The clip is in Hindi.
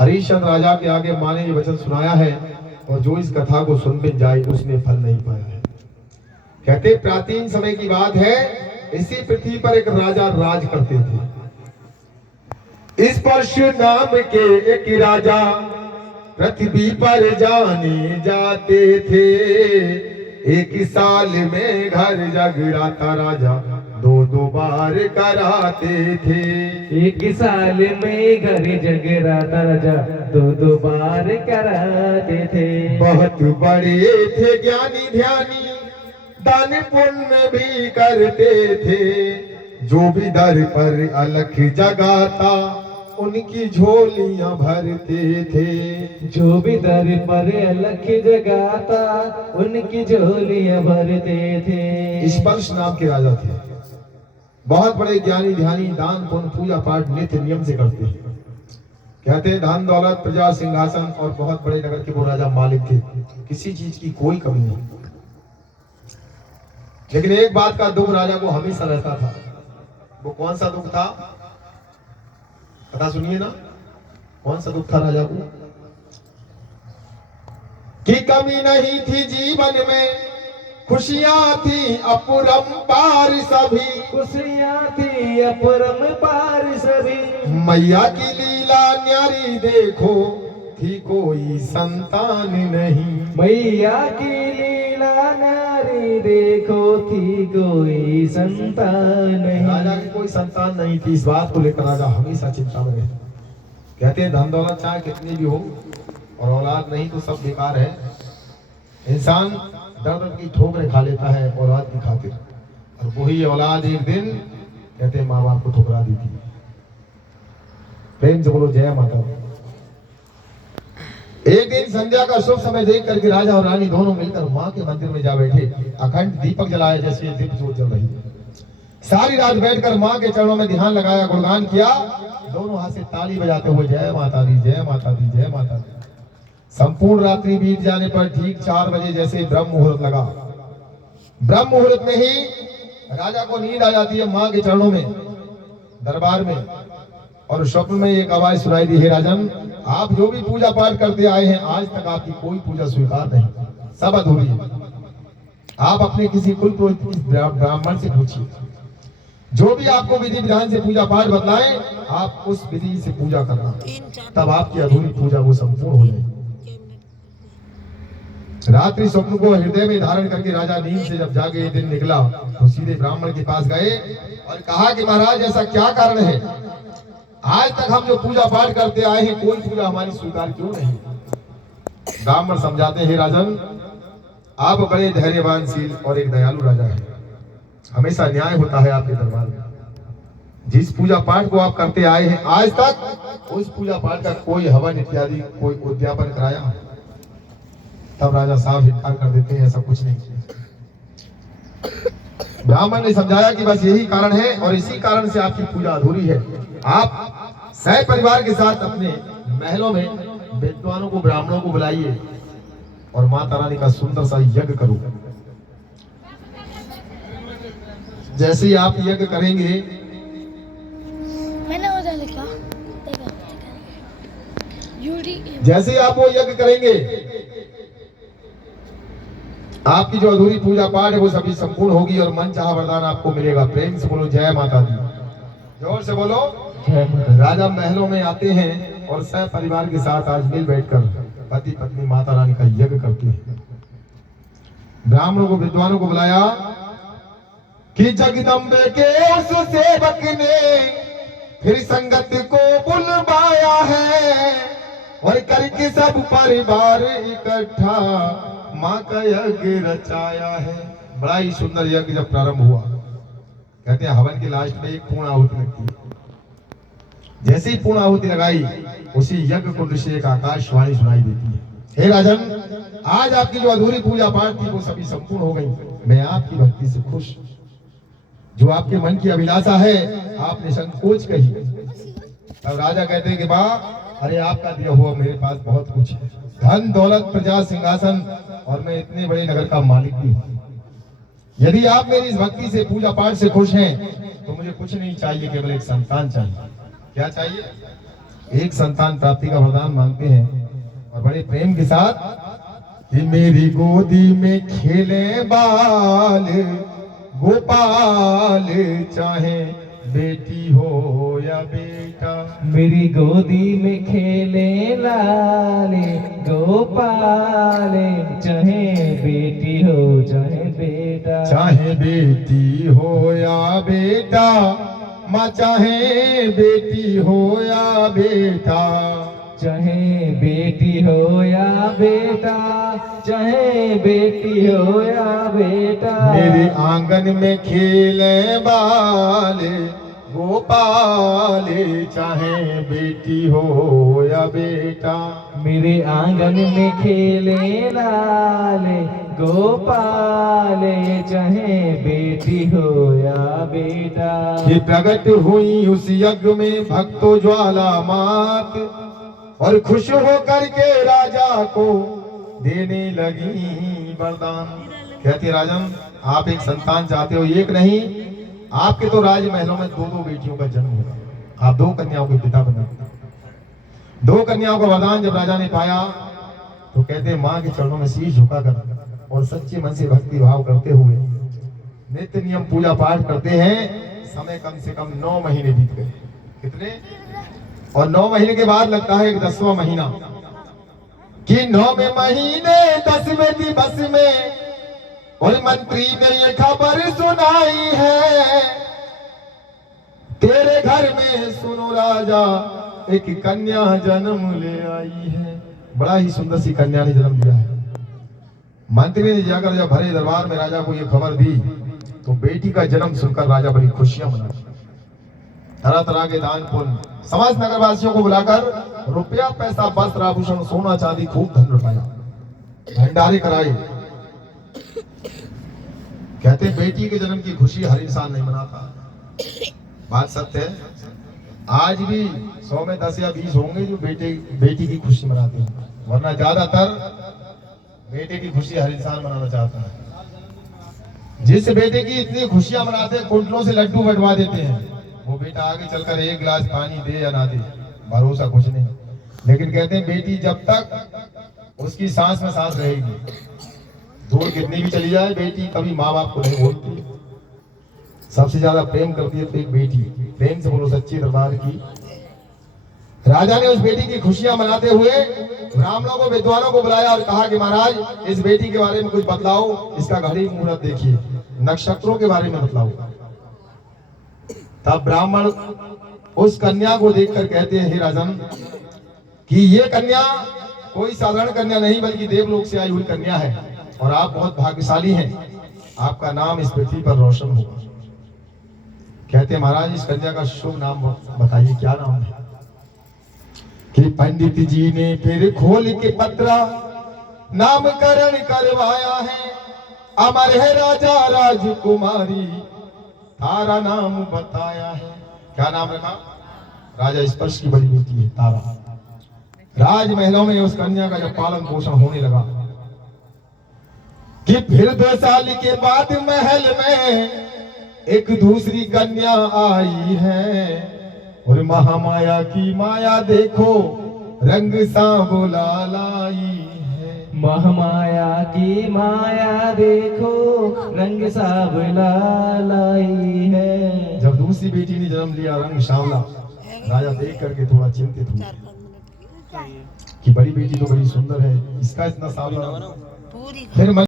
हरिश्चंद्र राजा के आगे माँ ने ये वचन सुनाया है और जो इस कथा को सुन भी जाए उसने फल नहीं पाया है। कहते प्राचीन समय की बात है, इसी पृथ्वी पर एक राजा राज करते थे। इस परशु नाम के एक राजा पृथ्वी पर जाने जाते थे। एक साल में घर जगराता राजा दो दो बार कराते थे। एक साल में घर जगराता राजा दो दो बार कराते थे। बहुत बड़े थे ज्ञानी ध्यानी, दान पुण्य भी करते थे। जो भी दर पर अलख जगाता उनकी झोलियां भरते थे। जो भी दर पर अलख जगाता उनकी झोलियां भरते थे। स्पर्श नाम के राजा थे, बहुत बड़े ज्ञानी ध्यानी, दान पुण्य पूजा पाठ नित्य नियम से करते हैं। कहते हैं धन दौलत प्रजा सिंहासन और बहुत बड़े नगर के वो राजा मालिक थे, किसी चीज की कोई कमी नहीं। लेकिन एक बात का दुख राजा को हमेशा रहता था। वो कौन सा दुख था? कथा सुनिए ना, कौन सा दुख था राजा को? कि कमी नहीं थी जीवन में, खुशियां थी अपरंपार सभी। खुशियां थी अपरंपार सभी। मैया की लीला न्यारी देखो, थी कोई संतान नहीं। मैया की लीला नारी देखो, थी कोई संतान नहीं। राजा की कोई संतान नहीं थी। इस बात को लेकर राजा हमेशा चिंता में रहते। कहते हैं धन दौलत चाहे कितनी भी हो और औलाद नहीं तो सब बेकार है। इंसान दर्द की ठोकरें खा लेता है औलाद की खातिर, और वही औलाद एक दिन कहते हैं माँ बाप को ठुकरा देती है। प्रेम से बोलो जय माता। एक दिन संध्या का शुभ समय देख करके राजा और रानी दोनों मिलकर माँ के मंदिर में जा बैठे। अखंड दीपक जलाए जैसे दीप ज्योत जल रही है। सारी रात बैठकर माँ के चरणों में ध्यान लगाया, गुणगान किया, दोनों हाथ से ताली बजाते हुए जय माता दी, जय माता दी, जय माता दी। संपूर्ण रात्रि बीत जाने पर ठीक 4 बजे जैसे ब्रह्म मुहूर्त लगा। ब्रह्म मुहूर्त में ही राजा को नींद आ जाती है माँ के चरणों में, दरबार में, और स्वप्न में एक आवाज सुनाई दी, हे राजन, आप जो भी पूजा पाठ करते आए हैं आज तक आपकी कोई पूजा स्वीकार नहीं, सब अधूरी है। आप अपने किसी कुल पुरोहित ब्राह्मण से पूछिए, जो भी आपको विधि विधान से पूजा पाठ बतलाए आप उस विधि से पूजा करना, तब आपकी अधूरी पूजा वो संपूर्ण हो जाएगी। रात्रि स्वप्न को हृदय में धारण करके राजा नींद से जब जागे दिन निकला तो सीधे ब्राह्मण के पास गए और कहा कि महाराज ऐसा क्या कारण है, आज तक हम जो पूजा पाठ करते आए हैं कोई पूजा हमारी स्वीकार क्यों नहीं? ब्राह्मण समझाते हैं, राजन आप बड़े धैर्यवानशील और एक दयालु राजा है, हमेशा न्याय होता है आपके दरबार में। जिस पूजा पाठ को आप करते आए हैं आज तक उस पूजा पाठ का कोई हवन इत्यादि कोई उद्यापन कराया? तब राजा साफ इनकार कर देते हैं, ऐसा कुछ नहीं किया। ब्राह्मण ने समझाया कि बस यही कारण है और इसी कारण से आपकी पूजा अधूरी है। आप सह परिवार के साथ अपने महलों में विद्वानों को ब्राह्मणों को बुलाइए और माता रानी का सुंदर सा यज्ञ करो। जैसे ही आप यज्ञ करेंगे, जैसे ही आप वो यज्ञ करेंगे आपकी जो अधूरी पूजा पाठ है वो सभी संपूर्ण होगी और मन चाहा वरदान आपको मिलेगा। प्रेम से बोलो जय माता दी, जोर से बोलो। राजा महलों में आते हैं और सह परिवार के साथ आज मिल बैठकर पति पत्नी माता रानी का यज्ञ करते हैं। ब्राह्मणों को विद्वानों को बुलाया कि जगदम्बे के उस सेवक ने फिर संगत को बुलवाया है और करके सब परिवार इकट्ठा माँ का यज्ञ रचाया है। बड़ा ही सुंदर यज्ञ जब प्रारंभ हुआ, कहते हैं हवन के लास्ट में एक पूर्ण आहुति लगती है। जैसे ही पूर्ण आहुति लगाई उसी यज्ञ कुंड से एक आकाशवाणी सुनाई देती है, हे राजन, आज आपकी जो अधूरी पूजा पाठ थी वो सभी संपूर्ण हो गई। मैं आपकी भक्ति से खुश, जो आपके मन की अभिलाषा है आपने संकोच कही। अब राजा कहते हैं कि माँ, अरे आपका दिया हुआ मेरे पास बहुत कुछ है, धन दौलत प्रजा सिंहासन, और मैं इतने बड़े नगर का मालिक भी हूँ। यदि आप मेरी इस भक्ति से पूजा पाठ से खुश हैं तो मुझे कुछ नहीं चाहिए, केवल एक संतान चाहिए। क्या चाहिए? एक संतान प्राप्ति का वरदान मांगते हैं और बड़े प्रेम के साथ कि मेरी गोदी में खेले बाल गोपाल, चाहे बेटी हो या बेटा। मेरी गोदी में खेले लाले गोपाले, चाहे बेटी हो चाहे बेटा। चाहे बेटी हो या बेटा, माँ चाहे बेटी हो या बेटा। चाहे बेटी हो या बेटा, चाहे बेटी हो या बेटा। मेरे आंगन में खेले बाल गोपाल, चाहे बेटी हो या बेटा। मेरे आंगन में खेले लाले गोपाले, चाहे बेटी हो या बेटा। कि प्रकट हुई उस यज्ञ में भक्तों ज्वाला मात, और खुश होकर के राजा को देने लगी वरदान। कहती राजन, आप एक संतान चाहते हो, एक नहीं आपके तो राजमहलों में दो दो बेटियों का जन्म होगा। आप दो कन्याओं के पिता बने। दो कन्याओं का वरदान जब राजा ने पाया तो कहते माँ के चरणों में शीश झुकाकर और सच्चे मन से भक्ति भाव करते हुए नित्य नियम पूजा पाठ करते हैं। समय कम से कम 9 महीने बीत गए। कितने? और 9 महीने के बाद लगता है एक 10वां महीना, कि 9वें महीने 10वें दिवस में और मंत्री ने ये खबर सुनाई है, तेरे घर में सुनो राजा एक कन्या जन्म ले आई है। बड़ा ही सुंदर सी कन्या ने जन्म लिया है। मंत्री ने जाकर जब भरे दरबार में राजा को ये खबर दी तो बेटी का जन्म सुनकर राजा बड़ी खुशियां मनाई। तरह तरह के दान पुण्य समस्त नगरवासियों को बुलाकर रुपया पैसा वस्त्र आभूषण सोना चांदी खूब धन लुटाया, भंडारे कराए। कहते बेटी के जन्म की खुशी हर इंसान नहीं मनाता। बात सत्य है। आज भी 100 में 10 या 20 होंगे जो बेटी की खुशी मनाते हैं, वरना ज्यादातर बेटे की खुशी हर इंसान मनाना चाहता है। जिस बेटे की इतनी खुशियां मनाते हैं, कुंटलों से लड्डू बंटवा देते हैं, वो बेटा आगे चलकर एक गिलास पानी दे या ना दे भरोसा कुछ नहीं। लेकिन कहते हैं बेटी जब तक उसकी सांस में सांस रहेगी, दूर कितनी भी चली जाए, बेटी कभी माँ बाप को नहीं बोलती। सबसे ज्यादा प्रेम करती है तो एक बेटी। प्रेम से बोलो सच्ची दरबार की। राजा ने उस बेटी की खुशियां मनाते हुए ब्राह्मणों को विद्वानों को बुलाया और कहा कि महाराज इस बेटी के बारे में कुछ बतलाओ, इसका घड़ी मुहूर्त देखिए, नक्षत्रों के बारे में बतलाओ। तब ब्राह्मण उस कन्या को देखकर कहते हैं, हे राजन, कि ये कन्या कोई साधारण कन्या नहीं बल्कि देवलोक से आई हुई कन्या है और आप बहुत भाग्यशाली हैं। आपका नाम इस पृथ्वी पर रोशन होगा। कहते हैं महाराज इस कन्या का शुभ नाम बताइए, क्या नाम है? कि पंडित जी ने फिर खोल के पत्रा नामकरण करवाया है, अमर है राजा राजकुमारी, तारा नाम बताया है। क्या नाम रखा? राजा स्पर्श की बड़ी बेटी है तारा। राजमहलों में उस कन्या का जब पालन पोषण होने लगा कि फिर 2 साल के बाद महल में एक दूसरी कन्या आई है, और महामाया की माया देखो रंग सांवला लाई है। महामाया की माया देखो रंग सांवला लाई है। जब दूसरी बेटी ने जन्म लिया रंग सांवला, राजा देख करके थोड़ा चिंतित हुआ कि बड़ी बेटी तो बड़ी सुंदर है, इसका इतना सांवला। फिर